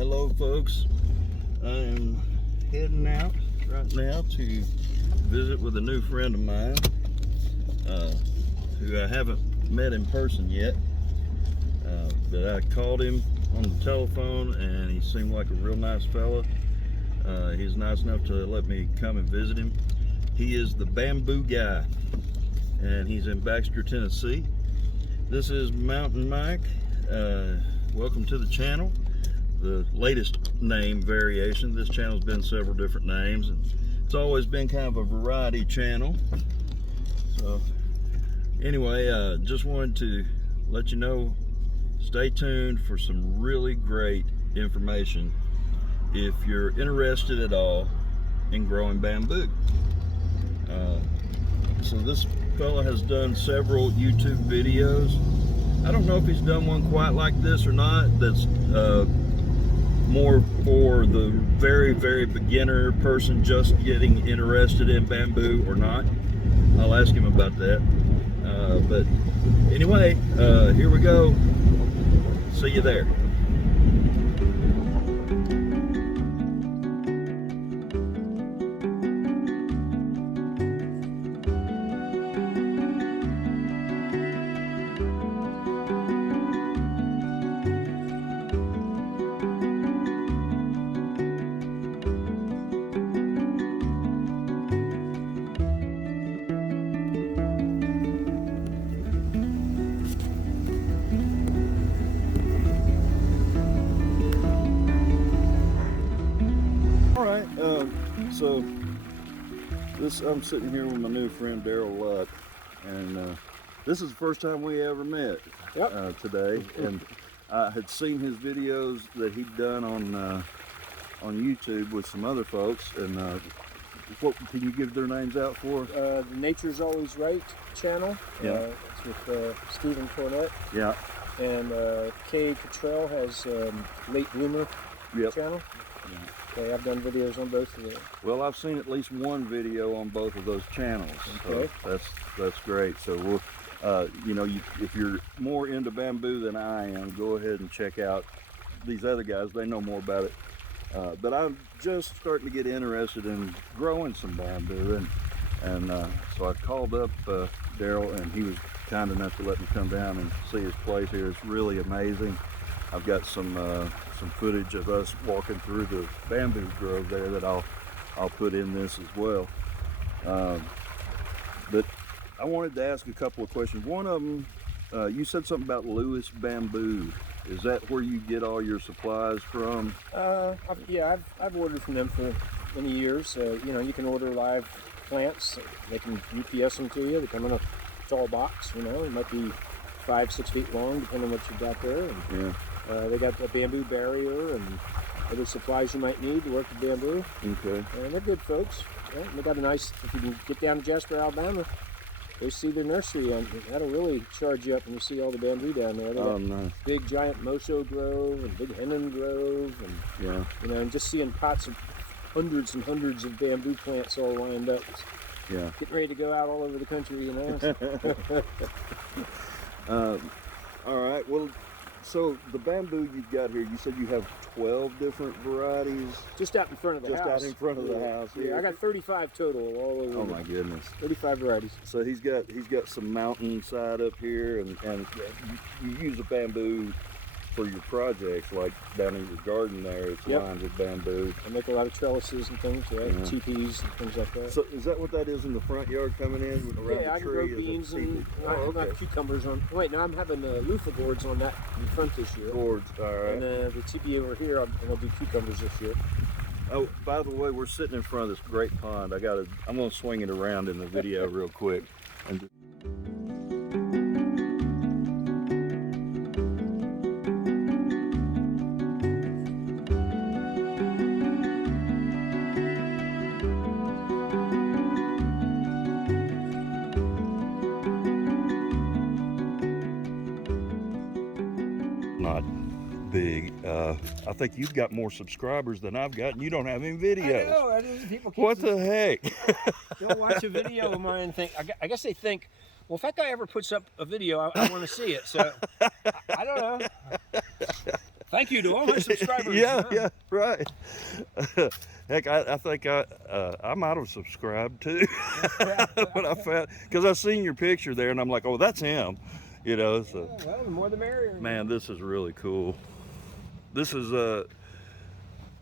Hello folks, I am heading out right now to visit with a new friend of mine who I haven't met in person yet, but I called him on the telephone and he seemed like a real nice fella. He's nice enough to let me come and visit him. He is the Bamboo Guy and he's in Baxter, Tennessee. This is Mountain Mike. Welcome to the channel. The latest name variation. This channel's been several different names and it's always been kind of a variety channel. So anyway, just wanted to let you know, stay tuned for some really great information if you're interested at all in growing bamboo. So this fella has done several YouTube videos. I don't know if he's done one quite like this or not, that's more for the very beginner person just getting interested in bamboo or not. I'll ask him about that. But anyway, here we go. See you there. So I'm sitting here with my new friend Darrell Luck, and this is the first time we ever met. Today, and I had seen his videos that he'd done on YouTube with some other folks. And what can you give their names out for? The Nature's Always Right channel. Yeah. It's with Stephen Cornett. Yeah. And Kaye Kittrell has Late Bloomer channel. Yeah. Okay, I've done videos on both of them. Well, I've seen at least one video on both of those channels. Okay. So that's great. So we'll, you know, if you're more into bamboo than I am, go ahead and check out these other guys. They know more about it. But I'm just starting to get interested in growing some bamboo, and so I called up Darrell, and he was kind enough to let me come down and see his place here. It's really amazing. I've got some footage of us walking through the bamboo grove there that I'll put in this as well. But I wanted to ask a couple of questions. One of them, you said something about Lewis bamboo. Is that where you get all your supplies from? I've ordered from them for many years. You know, you can order live plants. They can UPS them to you. They come in a tall box. You know, it might be 5-6 feet long, depending on what you've got there. And, they got a bamboo barrier and other supplies you might need to work with bamboo. Okay. And they're good folks. Yeah, they got a nice, if you can get down to Jasper, Alabama, they see their nursery, and that'll really charge you up when you see all the bamboo down there. They got nice. Big giant Moso grove and big Henan grove, and you know, and just seeing pots of hundreds and hundreds of bamboo plants all lined up. It's getting ready to go out all over the country, you know. All right. Well, so the bamboo you've got here, you said you have 12 different varieties? Just out in front of the house. Just out in front of the house here? Yeah, I got 35 total all over. Oh my goodness. 35 varieties. So he's got some mountain side up here, and you use the bamboo for your projects, like down in your garden there, it's lined with bamboo. I make a lot of trellises and things, teepees and things like that. So is that what that is in the front yard coming in around the I tree? can grow beans and not cucumbers on. Wait, now I'm having loofah gourds on that in front this year. Gourds, all right. And the teepee over here, I'm gonna do cucumbers this year. Oh, by the way, we're sitting in front of this great pond. I'm gonna swing it around in the video real quick. And not big. I think you've got more subscribers than I've got, and you don't have any videos. I know. People keep What the heck? They'll watch a video of mine and think, I guess they think, well, if that guy ever puts up a video, I want to see it. So, I don't know. Thank you. Thank you to all my subscribers. Yeah, yeah, right. Heck, I think I might have subscribed too when I found, because I seen your picture there, and I'm like, oh, that's him, you know. So, Yeah, well, the more the merrier. man, this is really cool. This is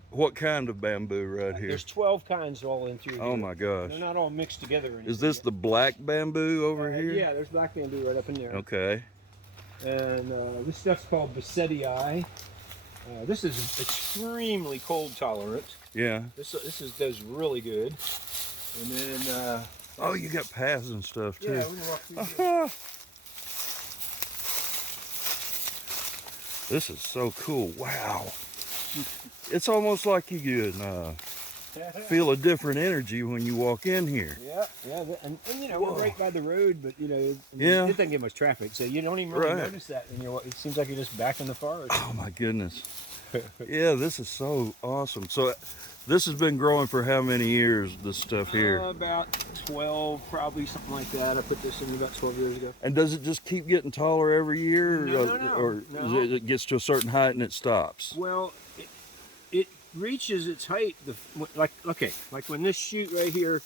what kind of bamboo right here? There's 12 kinds all in through here. Oh my gosh. They're not all mixed together. Or Is this the black bamboo over here? Yeah, there's black bamboo right up in there. Okay. And this stuff's called Baxter. This is extremely cold tolerant. Yeah. This does really good. And then oh, you got paths and stuff too. yeah, we can walk through here. This is so cool. Wow. It's almost like you can feel a different energy when you walk in here. Yeah, yeah, and you know, we're right by the road, but you know, I mean, yeah, it doesn't get much traffic, so you don't even really notice that. And it seems like you're just back in the forest. Oh my goodness. Yeah, this is so awesome. So this has been growing for how many years, this stuff here? About 12, probably, something like that. I put this in about 12 years ago. And does it just keep getting taller every year? No, or no. It gets to a certain height and it stops? Well, it reaches its height, like when this shoot right here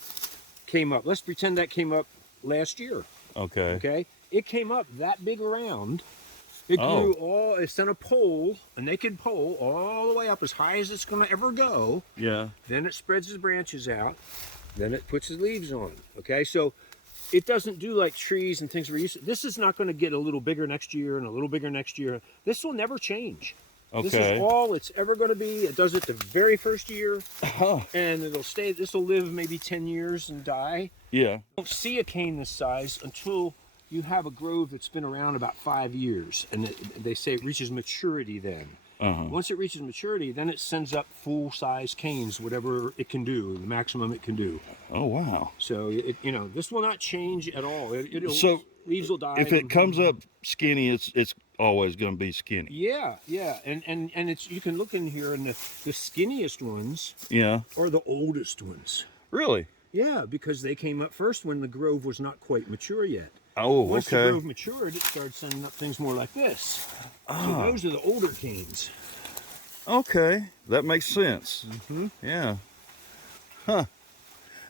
came up. Let's pretend that came up last year. Okay. Okay? It came up that big around. It grew it's on a pole, a naked pole, all the way up as high as it's going to ever go. Yeah. Then it spreads its branches out. Then it puts its leaves on. Okay, so it doesn't do like trees and things we're used to. This is not going to get a little bigger next year and a little bigger next year. This will never change. Okay. This is all it's ever going to be. It does it the very first year, and it'll stay. This will live maybe 10 years and die. Yeah. You don't see a cane this size until you have a grove that's been around about 5 years, and they say it reaches maturity then. Once it reaches maturity, then it sends up full-size canes, whatever it can do, the maximum it can do. Oh, wow. So, this will not change at all. Leaves will die. If it comes up skinny, it's always going to be skinny. Yeah, yeah, and it's, you can look in here, and the skinniest ones are the oldest ones. Really? Yeah, because they came up first when the grove was not quite mature yet. Oh, Once okay. the grove matured, it started sending up things more like this. So those are the older canes. Okay, that makes sense. Yeah. Huh.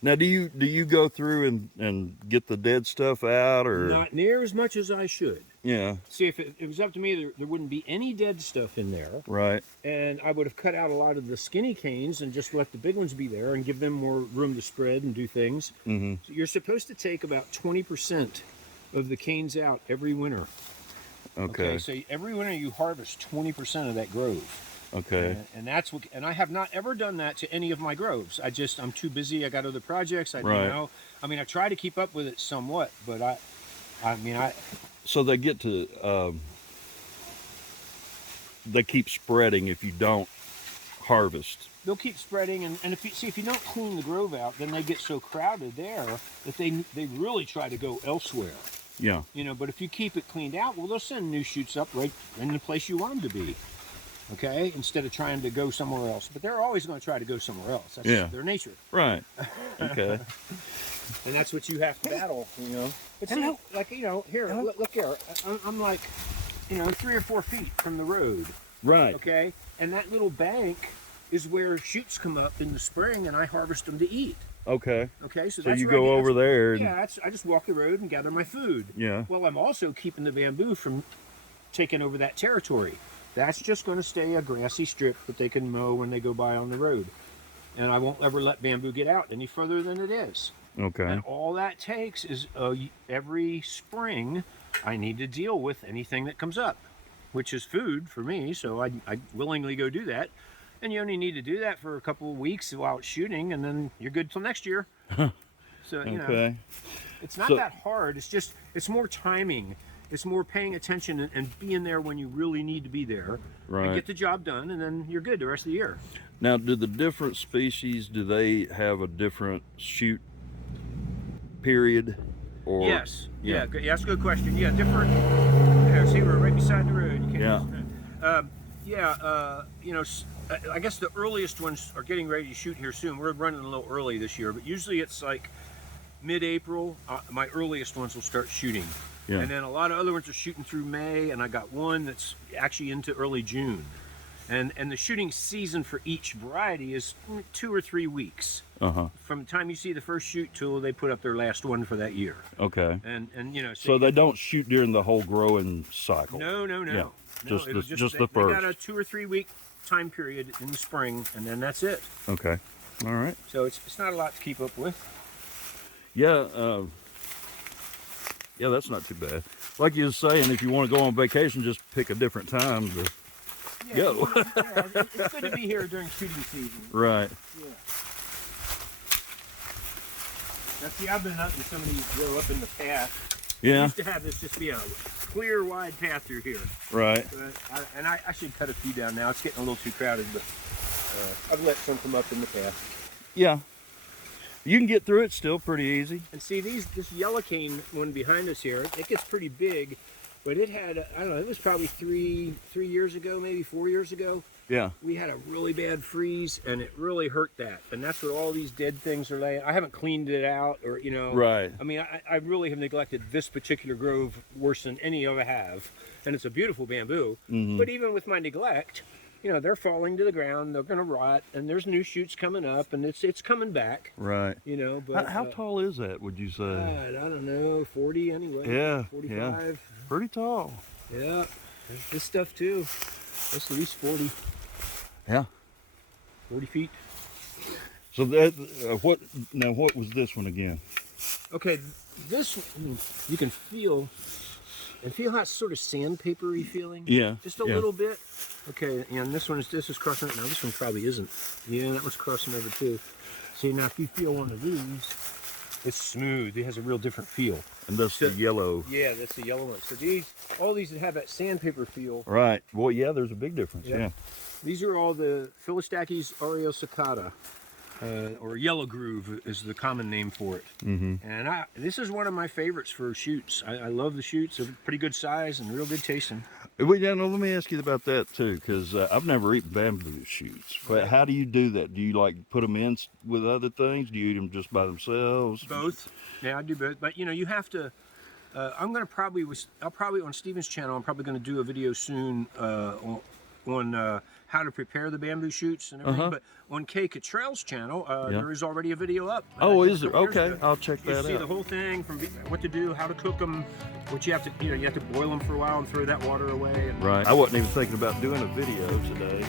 Now, do you go through and get the dead stuff out, or not near as much as I should? Yeah. See, if it was up to me, there wouldn't be any dead stuff in there. Right. And I would have cut out a lot of the skinny canes and just let the big ones be there and give them more room to spread and do things. So you're supposed to take about 20% of the canes out every winter. Okay. So every winter you harvest 20% of that grove. Okay. And that's what, and I have not ever done that to any of my groves. I'm too busy. I got other projects. I try to keep up with it somewhat, but so they get to, they keep spreading if you don't harvest. They'll keep spreading, and if you don't clean the grove out, then they get so crowded there that they really try to go elsewhere. Yeah. But if you keep it cleaned out, well, they'll send new shoots up right in the place you want them to be. Okay, instead of trying to go somewhere else. But they're always going to try to go somewhere else. That's their nature. Right. Okay. And that's what you have to battle, But see, here, look here. I'm like, 3 or 4 feet from the road. Right. Okay, and that little bank is where shoots come up in the spring, and I harvest them to eat. Okay. Okay, so you go over there. Yeah, I just walk the road and gather my food. Yeah. Well, I'm also keeping the bamboo from taking over that territory. That's just going to stay a grassy strip that they can mow when they go by on the road. And I won't ever let bamboo get out any further than it is. Okay. And all that takes is every spring I need to deal with anything that comes up, which is food for me, so I willingly go do that. And you only need to do that for a couple of weeks while it's shooting, and then you're good till next year. So, it's not that hard. It's more timing. It's more paying attention and being there when you really need to be there. Right. And get the job done, and then you're good the rest of the year. Now, do the different species, do they have a different shoot period? Or yes. Yeah, that's a good question. Yeah, different. Yeah, see, we're right beside the road. You can't I guess the earliest ones are getting ready to shoot here soon. We're running a little early this year, but usually it's like mid-April. My earliest ones will start shooting. Yeah. And then a lot of other ones are shooting through May, and I got one that's actually into early June. And the shooting season for each variety is 2 or 3 weeks. From the time you see the first shoot till they put up their last one for that year. Okay. And you know, So they don't shoot during the whole growing cycle. No. Yeah. Just it'll the first. They got a 2 or 3 week time period in the spring, and then that's it. Okay. All right. So it's not a lot to keep up with. Yeah. Yeah, that's not too bad. Like you were saying, if you want to go on vacation, just pick a different time to go. Yeah, it's good to be here during shooting season. Right. Yeah. Now see, I've been hunting some of these grow up in the past. Yeah. I used to have this just be a clear, wide path through here. Right. But I should cut a few down now. It's getting a little too crowded, but I've let some come up in the past. Yeah. You can get through it still pretty easy. And see, this yellow cane one behind us here, it gets pretty big, but it had, I don't know, it was probably three years ago, maybe 4 years ago. Yeah. We had a really bad freeze, and it really hurt that. And that's where all these dead things are laying. I haven't cleaned it out, or, you know. Right. I mean, I really have neglected this particular grove worse than any of I have. And it's a beautiful bamboo. But even with my neglect, you know, they're falling to the ground, they're going to rot, and there's new shoots coming up, and it's coming back. Right. You know, but How tall is that, would you say? I don't know, 40 anyway. Yeah. 45. Yeah. Pretty tall. Yeah. There's this stuff too. That's at least 40. Yeah. 40 feet. So that what was this one again? Okay, this you can feel how it's sort of sandpapery feeling. Yeah. Just a little bit. Okay, and this is crossing it. Now this one probably isn't. Yeah, that one's crossing over too. See, now if you feel one of these, it's smooth. It has a real different feel. And that's the yellow. Yeah, that's the yellow one. So all these that have that sandpaper feel. Right. Well, yeah, there's a big difference. Yeah. These are all the Philostachys aureosacata, or yellow groove is the common name for it. And this is one of my favorites for shoots. I love the shoots. They're pretty good size and real good tasting. Well, yeah, no, let me ask you about that too, because I've never eaten bamboo shoots. But how do you do that? Do you like put them in with other things? Do you eat them just by themselves? Both. Yeah, I do both. But you know, you have to. I'll probably on Steven's channel. I'm probably going to do a video soon on how to prepare the bamboo shoots and everything. But on Kaye Kittrell's channel, there is already a video up. Oh, is there? Okay, I'll check that out. You see the whole thing from what to do, how to cook them, what you have to, you have to boil them for a while and throw that water away. And right. I wasn't even thinking about doing a video today.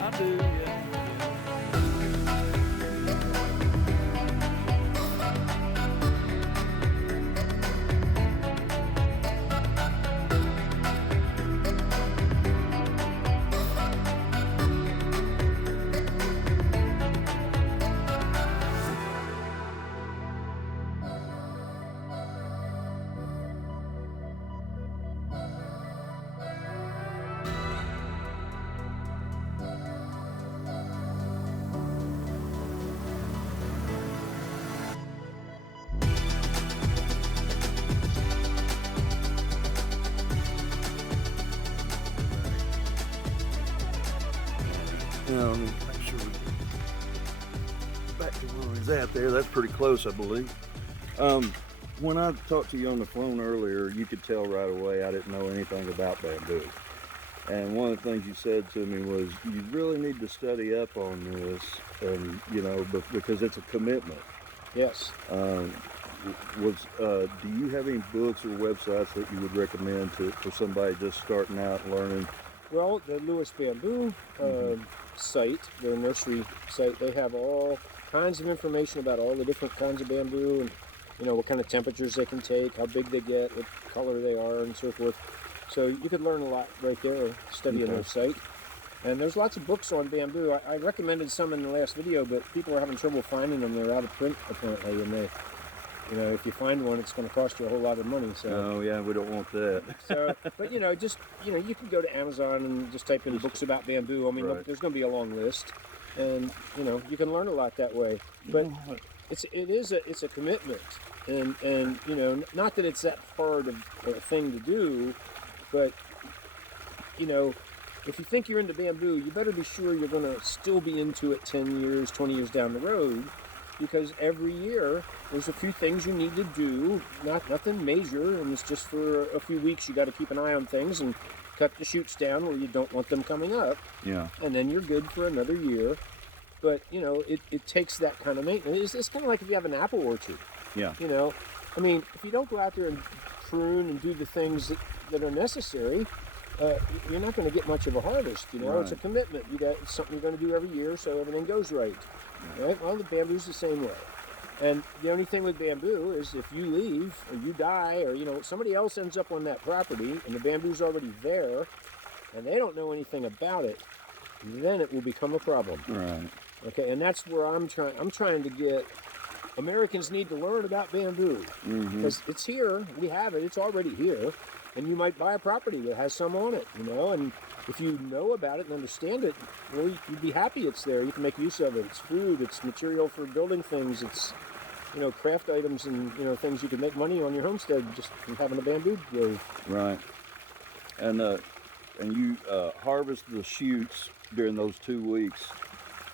I do, yeah. Let me make sure we're back to where we was at there. That's pretty close, I believe. When I talked to you on the phone earlier, you could tell right away I didn't know anything about bamboo. And one of the things you said to me was, you really need to study up on this, and because it's a commitment. Yes. Do you have any books or websites that you would recommend for somebody just starting out learning? Well, the Lewis Bamboo site, their nursery site, they have all kinds of information about all the different kinds of bamboo and what kind of temperatures they can take, how big they get, what color they are, and so forth. So you could learn a lot right there studying their site. And there's lots of books on bamboo. I recommended some in the last video, but people are having trouble finding them. They're out of print apparently, and if you find one, it's going to cost you a whole lot of money. So. Oh yeah, we don't want that. So, but you can go to Amazon and just type in books about bamboo. I mean, there's going to be a long list, and you can learn a lot that way. But it's a commitment, and not that it's that hard of a thing to do, but if you think you're into bamboo, you better be sure you're going to still be into it 10 years, 20 years down the road. Because every year there's a few things you need to do, nothing major, and it's just for a few weeks you got to keep an eye on things and cut the shoots down where you don't want them coming up, Yeah. and then you're good for another year. But you know, it takes that kind of maintenance. It's kind of like if you have an apple orchard. Yeah. You know, I mean, if you don't go out there and prune and do the things that are necessary, you're not going to get much of a harvest. You know, it's a Right. commitment. It's something you're going to do every year, so everything goes right. Right? Well, the bamboo's the same way. And the only thing with bamboo is if you leave or you die or, you know, somebody else ends up on that property and the bamboo's already there and they don't know anything about it, then it will become a problem. Right. Okay, and that's where I'm trying to get Americans need to learn about bamboo because it's here. We have it. It's already here. And you might buy a property that has some on it, you know, and if you know about it and understand it, well, you'd be happy it's there. You can make use of it. It's food. It's material for building things. It's, you know, craft items and, you know, things you can make money on your homestead just from having a bamboo grove. Right. And you harvest the shoots during those 2 weeks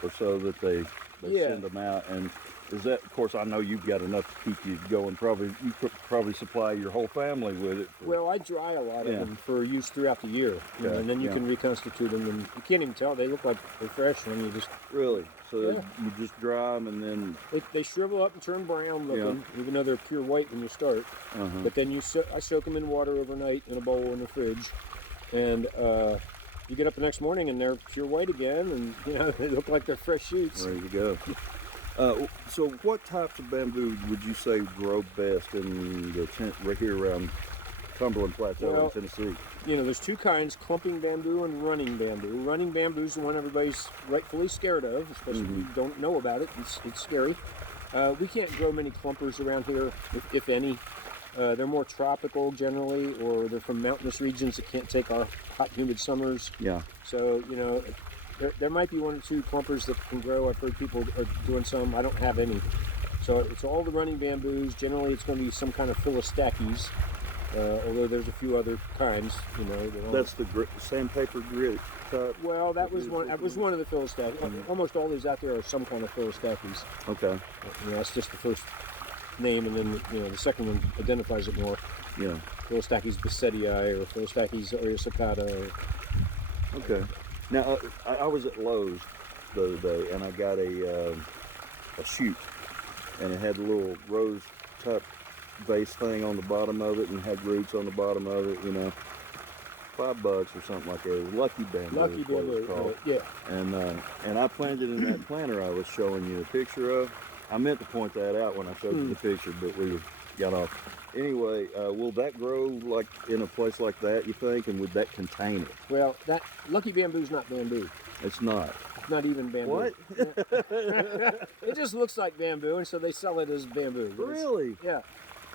or so that they send them out. And is that, of course, I know you've got enough to keep you going. You could probably supply your whole family with it. Well, I dry a lot of them for use throughout the year, you know, and then you can reconstitute them, and you can't even tell. They look like they're fresh when you just... Really? So you just dry them and then... They shrivel up and turn brown looking, even though they're pure white when you start. But then I soak them in water overnight in a bowl in the fridge, and you get up the next morning and they're pure white again, and you know they look like they're fresh shoots. There you go. So what types of bamboo would you say grow best in the right here around Cumberland Plateau in Tennessee? You know, there's two kinds, clumping bamboo and running bamboo. Running bamboo is the one everybody's rightfully scared of, especially if you don't know about it. It's scary. We can't grow many clumpers around here, if any. They're more tropical generally, or they're from mountainous regions that can't take our hot, humid summers. Yeah. So, you know, there might be one or two clumpers that can grow. I've heard people are doing some. I don't have any. So it's all the running bamboos. Generally, it's going to be some kind of philostachys, although there's a few other kinds. You know, that's the sandpaper grit type. Well, that was one. That was one of the philostachys. Almost all these out there are some kind of philostachys. Okay. You know, that's just the first name, and then you know the second one identifies it more. Yeah. Philostachys bassettii or Philostachys aureosacata. Okay. Now, I was at Lowe's the other day, and I got a shoot, and it had a little rose type vase thing on the bottom of it, and had roots on the bottom of it. You know, $5 or something like that. It was Lucky Bamboo. Lucky Bamboo. Yeah. And I planted in that planter I was showing you a picture of. I meant to point that out when I showed you the picture, but we got off. Anyway, will that grow like in a place like that, you think, and would that contain it? Well, that Lucky Bamboo's not bamboo. It's not. It's not even bamboo. What? It just looks like bamboo, and so they sell it as bamboo. Really? Yeah.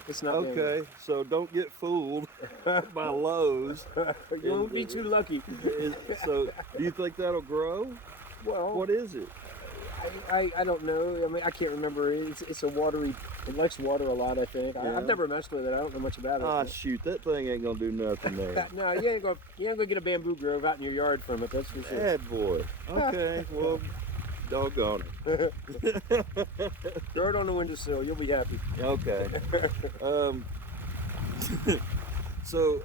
It's not bamboo. Okay, so don't get fooled by Lowe's. You won't be too lucky. So, do you think that'll grow? Well, what is it? I don't know. I mean, I can't remember. It's a watery. It likes water a lot, I think. Yeah. I've never messed with it. I don't know much about it. Ah, shoot, that thing ain't gonna do nothing there. No, you ain't gonna get a bamboo grove out in your yard from it. That's for sure. Bad boy. Okay, well, doggone it. Throw it on the windowsill. You'll be happy. Okay. So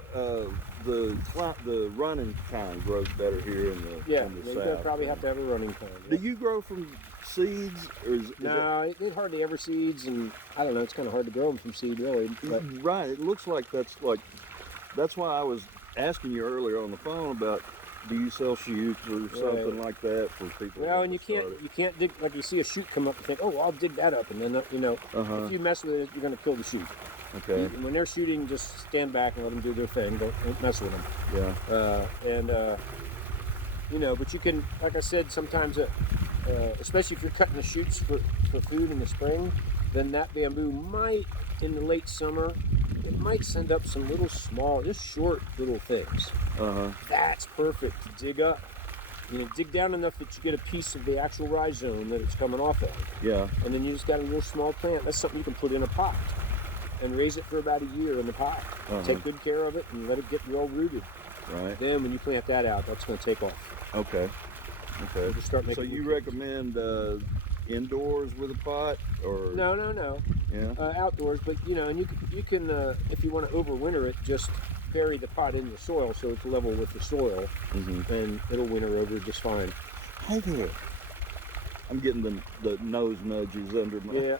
the running kind grows better here in the South. You probably have to have a running kind. Do you grow from seeds, or is no? It hardly ever seeds, and I don't know. It's kind of hard to grow them from seed, really. But right. It looks like that's why I was asking you earlier on the phone about, do you sell shoots or something like that for people? Well, and you can't dig, like you see a shoot come up and think, oh, well, I'll dig that up, and then you know, if you mess with it, you're going to kill the shoot. Okay. When they're shooting, just stand back and let them do their thing. Don't mess with them. Yeah. You know, but you can, like I said, sometimes, especially if you're cutting the shoots for food in the spring, then that bamboo might, in the late summer, it might send up some little small, just short little things. That's perfect to dig up. You know, dig down enough that you get a piece of the actual rhizome that it's coming off of. Yeah. And then you just got a little small plant. That's something you can put in a pot and raise it for about a year in the pot. Take good care of it and let it get well rooted. Right. Then when you plant that out, that's going to take off. Okay. Okay. Just start making. So you recommend indoors with a pot, or no? Yeah. Outdoors, but you know, and you can if you want to overwinter it, just bury the pot in the soil so it's level with the soil, and it'll winter over just fine. Hey there. I'm getting the nose nudges under my. Yeah.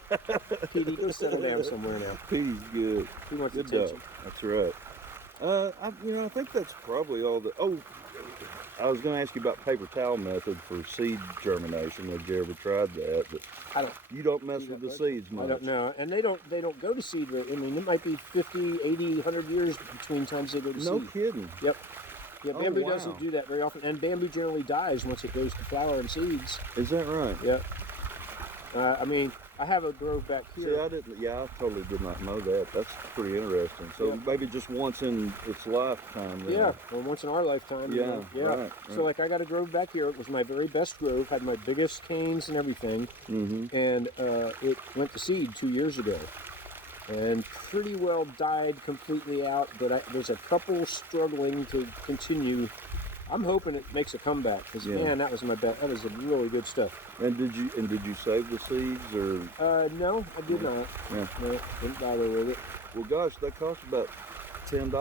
Petey, go settle down somewhere now. Petey's good. He wants Good attention. dog. That's right. I think that's probably all the. Oh, I was going to ask you about paper towel method for seed germination. Have you ever tried that? But I don't. you don't mess with the seeds much. I don't know. And they don't go to seed. I mean, it might be 50, 80, 100 years between times they go to seed. No kidding. Yep. Yeah, Oh, bamboo wow. doesn't do that very often. And bamboo generally dies once it goes to flower and seeds. Is that right? Yep. I mean, I have a grove back here. See, I didn't. Yeah, I totally did not know that. That's pretty interesting. So Yeah. maybe just once in its lifetime. Then. Yeah, well, once in our lifetime. you Yeah, know. Yeah. right, So, like, I got a grove back here. It was my very best grove. Had my biggest canes and everything. And it went to seed 2 years ago, and pretty well died completely out. But there's a couple struggling to continue. I'm hoping it makes a comeback because man, that was my bet. That was really good stuff. And did you save the seeds or? No, I did not. Yeah. No, didn't bother with it. Well, gosh, that cost about $10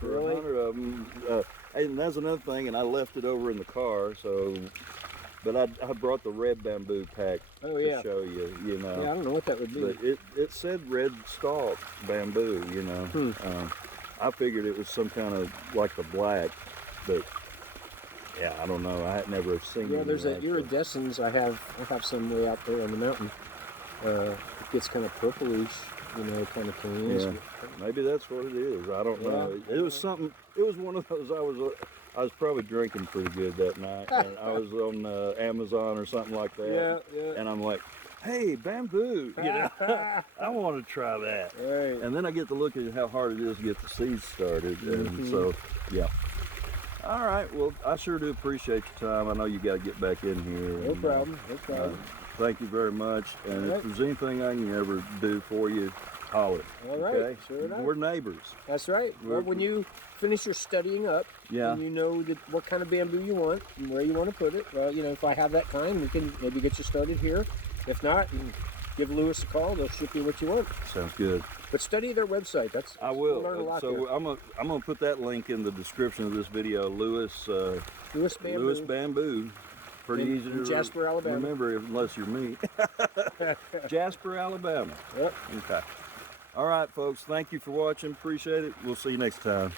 for Really? 100 of them. And that's another thing. And I left it over in the car, so. But I brought the red bamboo pack Oh, to yeah. show you. You know. Yeah, I don't know what that would be. But it said red stalk bamboo. You know. I figured it was some kind of like the black, but. Yeah, I don't know. I had never seen. Yeah, any there's that actually. iridescence. I have some way out there on the mountain. It gets kind of purplish, kind of canes. Yeah, maybe that's what it is. I don't know. It was something. It was one of those. I was probably drinking pretty good that night, and I was on Amazon or something like that. Yeah. And I'm like, hey, bamboo. I want to try that. Right. And then I get to look at how hard it is to get the seeds started, and so yeah. All right. Well, I sure do appreciate your time. I know you got to get back in here. No problem. No problem. Thank you very much. And All if there's anything I can ever do for you, holler. All right. Okay? Sure enough. We're neighbors. That's right. Well, when you finish your studying up, Yeah. and you know what kind of bamboo you want and where you want to put it, well, if I have that kind, we can maybe get you started here. If not, you can give Lewis a call. They'll ship you what you want. Sounds good. But study their website. I will. You'll learn a lot So there. I'm gonna put that link in the description of this video. Lewis Bamboo. Lewis Bamboo. Pretty In- easy in to Jasper, Alabama. remember unless you're me. Jasper, Alabama. Yep. Okay. All right, folks. Thank you for watching. Appreciate it. We'll see you next time.